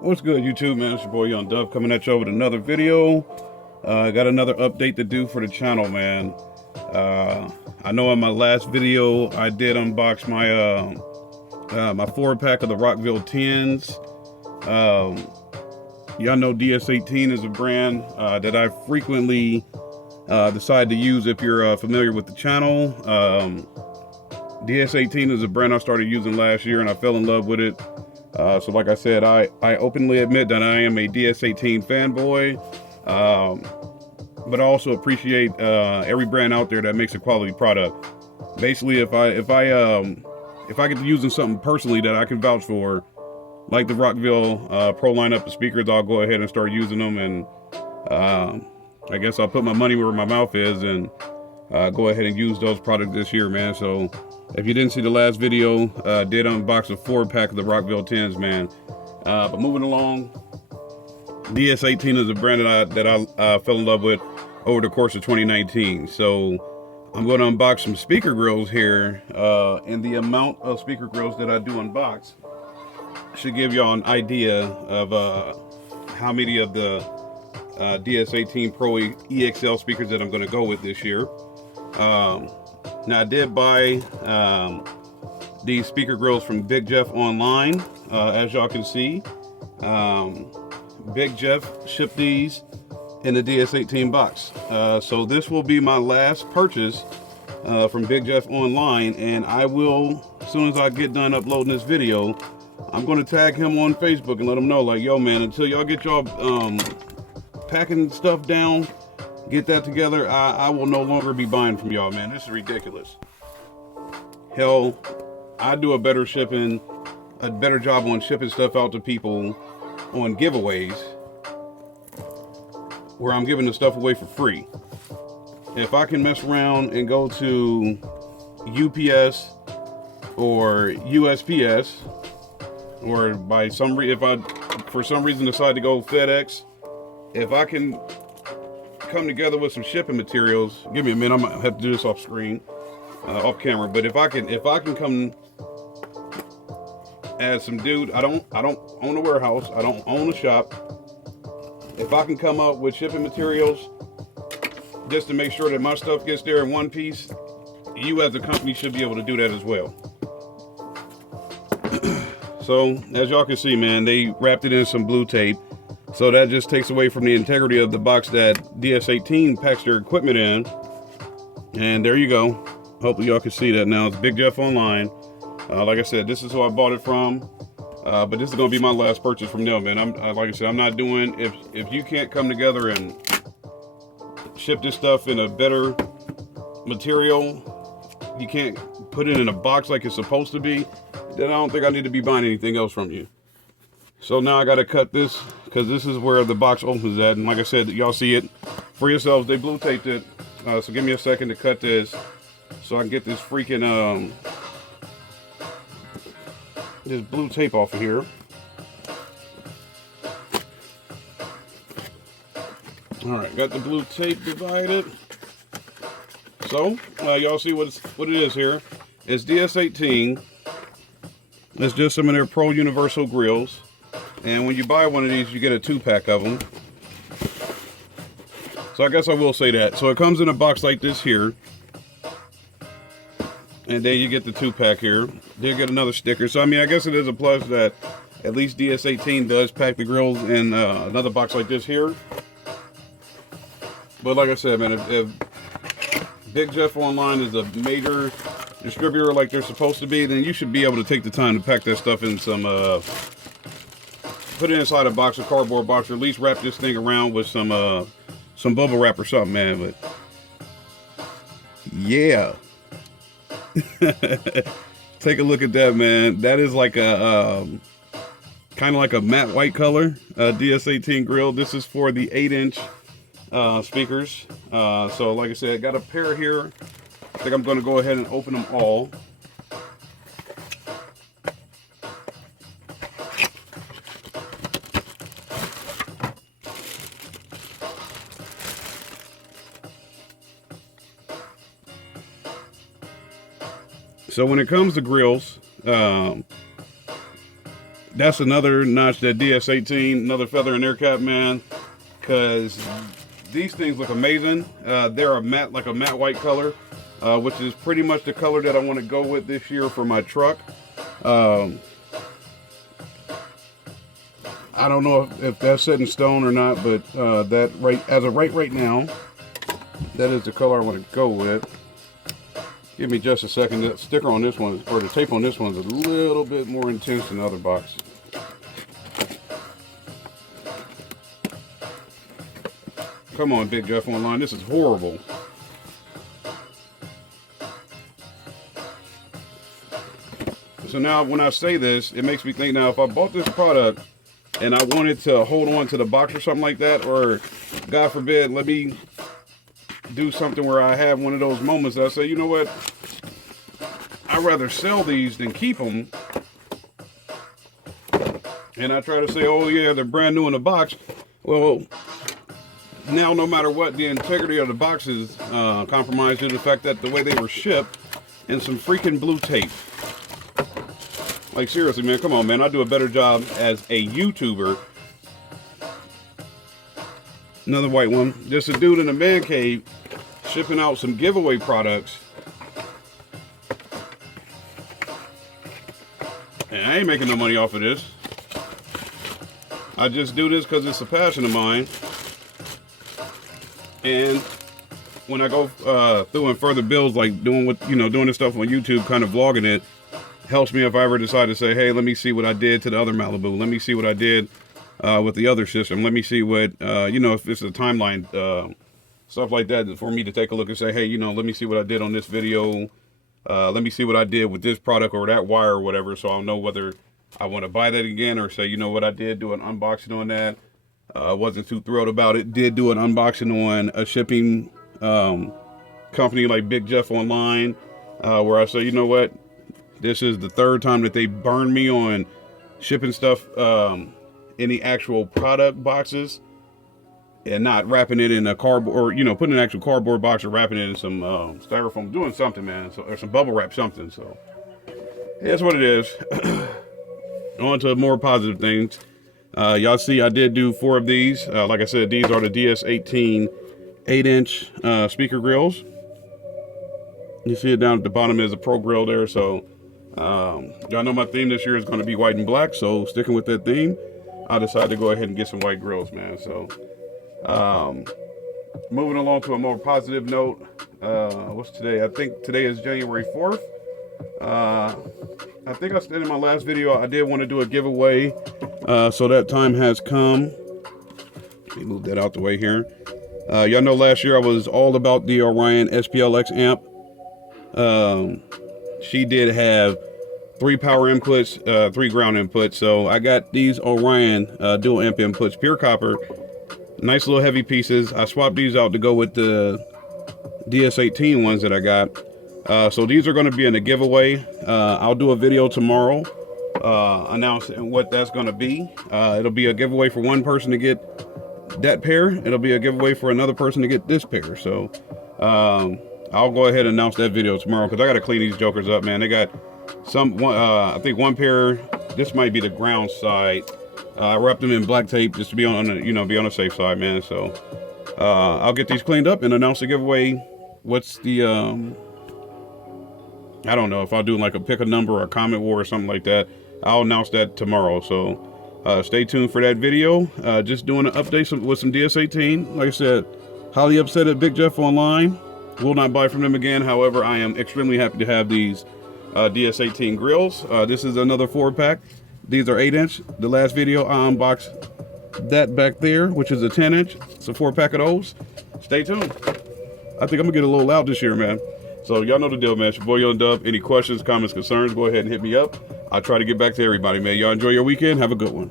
What's good, YouTube, man? It's your boy Young Dove coming at you with another video. I got another update to do for the channel, man. I know in my last video I did unbox my my 4-pack of the Rockville 10s. Y'all know DS18 is a brand that I frequently decide to use if you're familiar with the channel. DS18 is a brand I started using last year and I fell in love with it. So like I said, I openly admit that I am a DS18 fanboy, but I also appreciate every brand out there that makes a quality product. Basically, if I get to using something personally that I can vouch for, like the Rockville Pro lineup of speakers, I'll go ahead and start using them, and I guess I'll put my money where my mouth is and go ahead and use those products this year, man. So if you didn't see the last video, did unbox a 4-pack of the Rockville 10s, man. But moving along, DS18 is a brand that I fell in love with over the course of 2019. So I'm going to unbox some speaker grills here, and the amount of speaker grills that I do unbox should give y'all an idea of how many of the DS18 Pro EXL speakers that I'm going to go with this year. Now I did buy these speaker grills from Big Jeff online, as y'all can see. Big Jeff shipped these in the DS18 box. So this will be my last purchase from Big Jeff online, and I will, as soon as I get done uploading this video, I'm going to tag him on Facebook and let him know, like, yo man, until y'all get y'all packing stuff down, get that together, I will no longer be buying from y'all, man. This is ridiculous. Hell, I do a better job on shipping stuff out to people on giveaways where I'm giving the stuff away for free. If I can mess around and go to UPS or USPS, or if I for some reason decide to go FedEx, if I can come together with some shipping materials, give me a minute, I might have to do this off screen, off camera, but if I can come as some dude, I don't own a warehouse, I don't own a shop. If I can come up with shipping materials just to make sure that my stuff gets there in one piece, you as a company should be able to do that as well. So as y'all can see, man, they wrapped it in some blue tape. So that just takes away from the integrity of the box that DS18 packs their equipment in. And there you go. Hopefully y'all can see that now. It's Big Jeff online. Like I said, this is who I bought it from. But this is going to be my last purchase from them, man. Like I said, I'm not doing, if you can't come together and ship this stuff in a better material, you can't put it in a box like it's supposed to be, then I don't think I need to be buying anything else from you. So now I got to cut this, because this is where the box opens at. And like I said, y'all see it for yourselves. They blue taped it. So give me a second to cut this so I can get this freaking this blue tape off of here. All right, got the blue tape divided. So y'all see what it is here. It's DS18. It's just some of their Pro Universal grills. And when you buy one of these, you get a 2-pack of them. So I guess I will say that. So it comes in a box like this here. And then you get the 2-pack here. Then you get another sticker. So I mean, I guess it is a plus that at least DS18 does pack the grills in another box like this here. But like I said, man, if Big Jeff online is a major distributor like they're supposed to be, then you should be able to take the time to pack that stuff in some put it inside a box, a cardboard box, or at least wrap this thing around with some bubble wrap or something, man. But yeah. Take a look at that, man. That is like a kind of like a matte white color DS18 grill. This is for the 8-inch speakers. So like I said, got a pair here. I think I'm going to go ahead and open them all. So when it comes to grills, that's another notch, that DS18, another feather in their cap, man, because these things look amazing. They're a matte, like a matte white color, which is pretty much the color that I want to go with this year for my truck. I don't know if that's set in stone or not, but that as of right now, that is the color I want to go with. Give me just a second. The sticker on this one, or the tape on this one, is a little bit more intense than the other box. Come on, Big Jeff Online. This is horrible. So now when I say this, it makes me think, now if I bought this product and I wanted to hold on to the box or something like that, or God forbid, let me do something where I have one of those moments that I say, you know what, I'd rather sell these than keep them. And I try to say, oh yeah, they're brand new in the box. Well, now no matter what, the integrity of the box is compromised due to the fact that the way they were shipped and some freaking blue tape. Like seriously, man, come on, man. I do a better job as a YouTuber. Another white one. Just a dude in a man cave shipping out some giveaway products. And I ain't making no money off of this. I just do this because it's a passion of mine. And when I go through and further builds, like doing this stuff on YouTube, kind of vlogging it, helps me if I ever decide to say, hey, let me see what I did to the other Malibu. Let me see what I did with the other system. Let me see what, if it's a timeline, stuff like that, for me to take a look and say, hey, let me see what I did on this video. Let me see what I did with this product or that wire or whatever, so I'll know whether I want to buy that again, or say, you know what I did, do an unboxing on that. Wasn't too thrilled about it. Did do an unboxing on a shipping company like Big Jeff Online, where I say, you know what, this is the third time that they burned me on shipping stuff in the actual product boxes and not wrapping it in a cardboard, or putting an actual cardboard box or wrapping it in some styrofoam, doing something, man, or some bubble wrap, something. So that's what it is. On to more positive things. Y'all see I did do 4 of these. Like I said, these are the DS18 8-inch speaker grills. You see it down at the bottom is a Pro Grill there. So y'all know my theme this year is going to be white and black. So sticking with that theme, I decided to go ahead and get some white grills, man. So moving along to a more positive note. What's today? I think today is January 4th. I think I said in my last video I did want to do a giveaway, so that time has come. Let me move that out the way here. Y'all know last year I was all about the Orion SPLX amp. She did have 3 power inputs, 3 ground inputs, so I got these Orion dual amp inputs, pure copper, nice little heavy pieces. I swapped these out to go with the DS18 ones that I got. So these are going to be in a giveaway. I'll do a video tomorrow announcing what that's going to be. It'll be a giveaway for one person to get that pair. It'll be a giveaway for another person to get this pair. So I'll go ahead and announce that video tomorrow, because I got to clean these jokers up, man. They got I think one pair. This might be the ground side. I wrapped them in black tape just to be on the, be on the safe side, man. So I'll get these cleaned up and announce the giveaway. What's the I don't know if I'll do like a pick a number or a comment war or something like that. I'll announce that tomorrow. So stay tuned for that video. Just doing an update with some DS18. Like I said, highly upset at Big Jeff Online. Will not buy from them again. However, I am extremely happy to have these DS18 grills. This is another 4-pack. These are 8-inch. The last video I unboxed that back there, which is a 10-inch. It's a 4-pack of those. Stay tuned. I think I'm gonna get a little loud this year, man. So y'all know the deal, man. It's your boy Young Dub. Any questions, comments, concerns, go ahead and hit me up. I'll try to get back to everybody, man. Y'all enjoy your weekend. Have a good one.